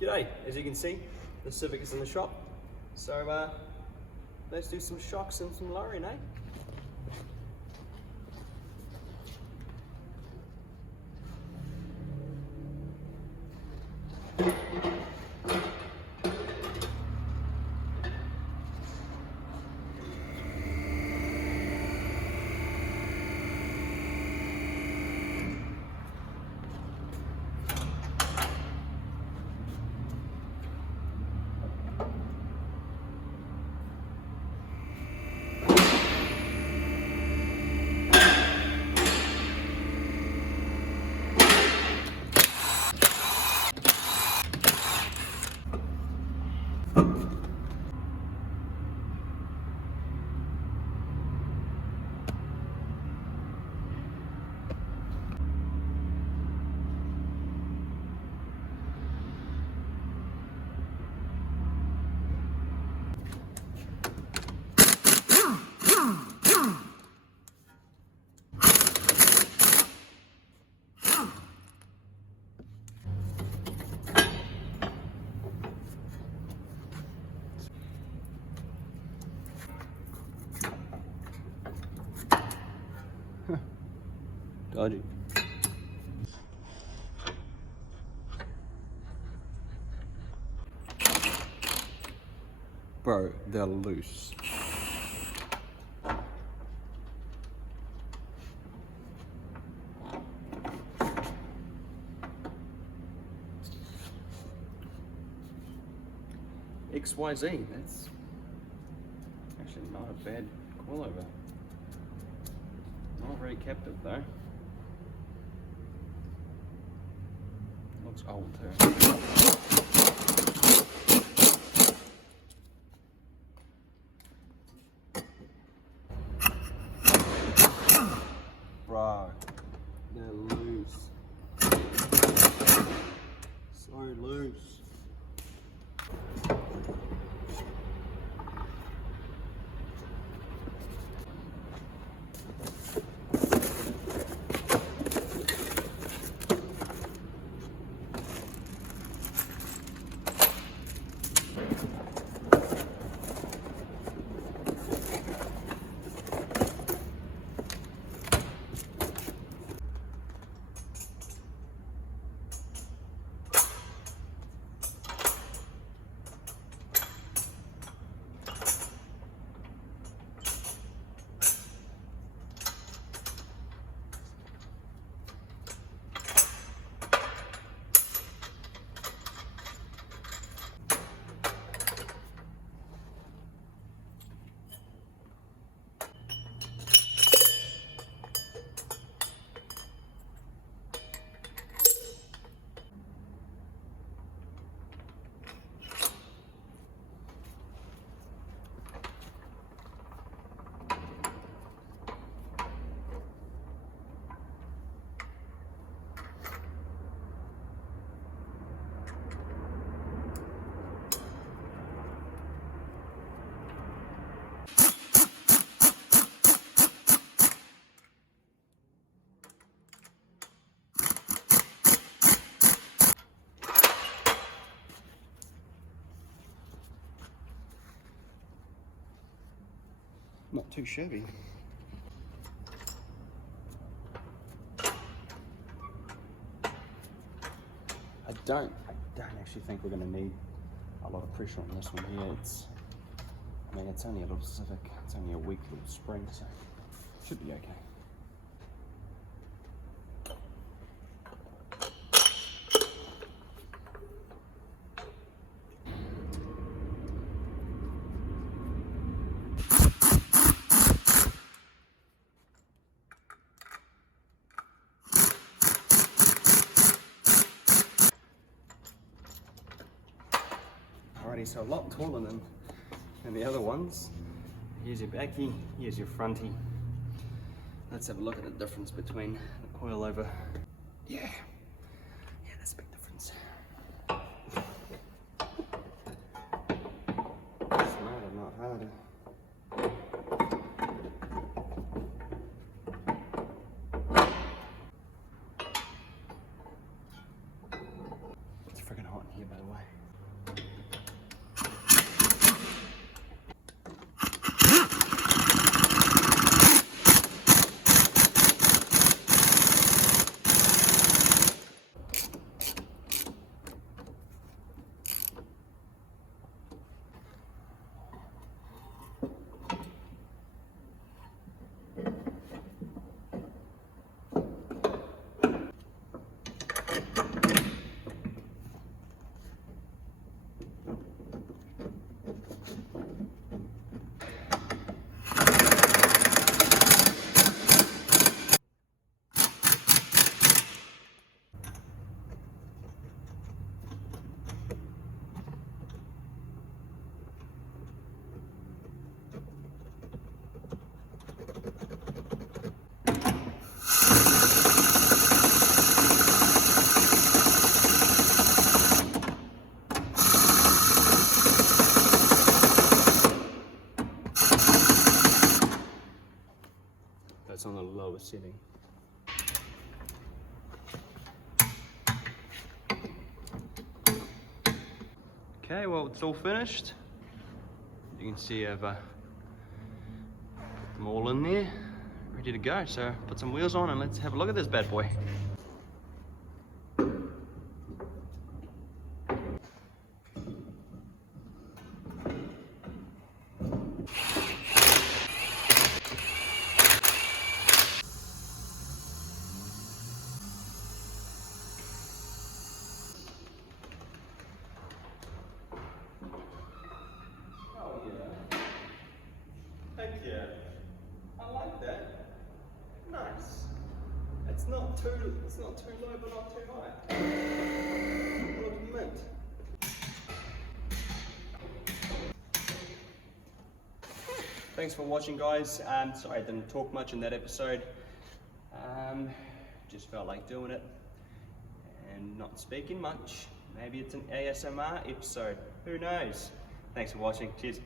G'day, as you can see, the Civic is in the shop. So let's do some shocks and some lowering, eh? Dodgy. Bro, they're loose. XYZ, that's actually not a bad coilover. Not very captive though. Looks old too. Bro, they're loose. So loose. Not too shabby. I don't actually think we're going to need a lot of pressure on this one here. It's only a little Civic. It's only a weak little spring, so it should be okay. Alrighty, so a lot taller than the other ones. Here's your backy, here's your fronty. Let's have a look at the difference between the coilover. Yeah, that's a big difference. Smarter, not harder. It's freaking hot. here, by the way. That's on the lower setting. Okay, well, it's all finished. You can see I've put them all in there, ready to go. So put some wheels on and let's have a look at this bad boy. Heck yeah, I like that. Nice. It's not too low, but not too high. Looks mint. Thanks for watching, guys. Sorry I didn't talk much in that episode. Just felt like doing it and not speaking much. Maybe it's an ASMR episode. Who knows? Thanks for watching. Cheers.